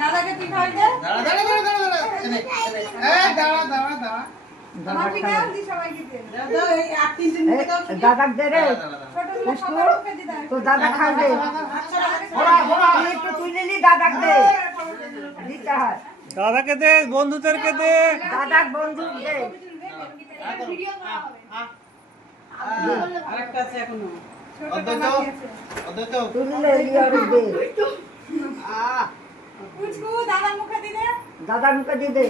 দাদাকে তুই খাওয়াই দে। দাঁড়া দাদা দে রে তো দাদা খাবে একটু তুই নিলি দাদা দে দিতে হয় দাদাকে দে বন্ধুদেরকে দে দাদা বন্ধু দে আরেকটা আছে এখনো তুই নিলে লিয়ার দে পুচকু দাদার মুখে দি দে। দাদার মুখে দি দে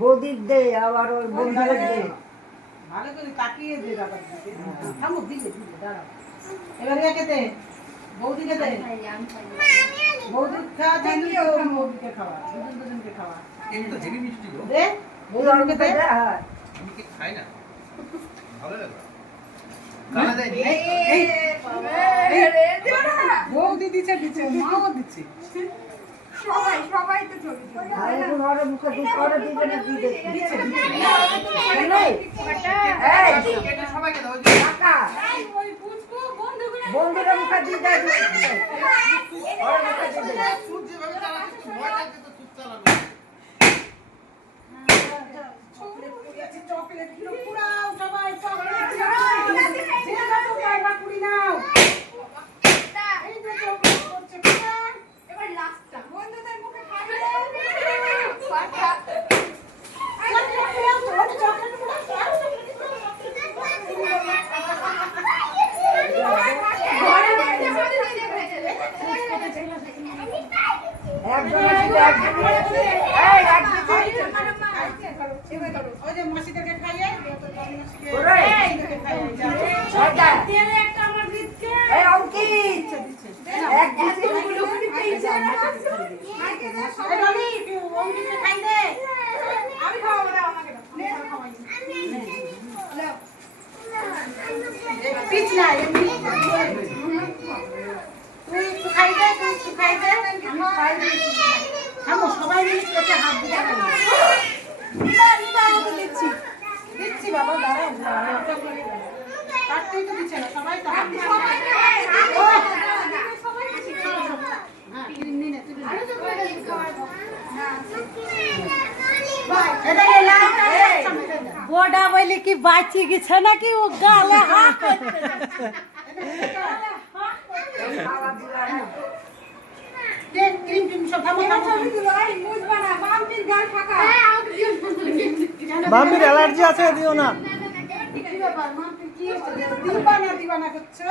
বৌদির দে আবার ওর বন্ধুদের দে ভালো করে তাকিয়ে দে দাদার দিকে। থামো দিলে দাঁড়াও। এবার একে দে বৌদিকে দে। বৌদি খাওয়া থাকলে ওর বৌদিকে খাওয়া দুজনকে খাওয়া কিন্তু হেভি মিষ্টি গো দে বৌদিকে দে। হ্যাঁ আমি কি খাই না ভালো লাগে দাঁড়া দে বৌদি দিচ্ছে দিচ্ছে মাও দিচ্ছে সবাই তো ছবি আর এখন ওর মুখে দি করে দিবে না দি দে দিচ্ছে এটা সবাইকে দাও কাকা ওই পুচকু বন্ধুগুলো বন্ধুরা মুখে দি দে ওর মুখে দি দে সুদ যেভাবে চালাচ্ছিস ভয় লাগছে তো সুদ চালাবে চকলেট গুলো পুরাও সবাই চকলেট যে যত পায়না পুরি নাও এই যে চকলেট করছে পুরা এবার লাস্টটা বন্ধুদের মুখে খাবে পাটা চকলেট পুরা একদম এই ওই যে মাসিদেরকে খাইয়ে ওরে ছয়টা তেলে একটা আমার দিচ্ছে এই অঙ্কিত এক দিছি খাইতে দে সবাই বলি অঙ্কিতকে খাই দে আমি খাওয়াবো না আমাকে দাও পিছ না এমনি তুই একটু খাই দে তুই একটু খাই দে আমি খাই দিচ্ছি থামো সবাই মিলে পেটে হাত দিয়ে দিচ্ছি দিচ্ছি বাবা দাঁড়াও কাটতেই তো দিচ্ছে না সবাই তো হাত দিচ্ছে बोडा बोले कि बाची की छना कि वो गाले हाथ ক্রিম ক্রিম সব থামো মাম্মির অ্যালার্জি আছে দিও না দিবানা করছো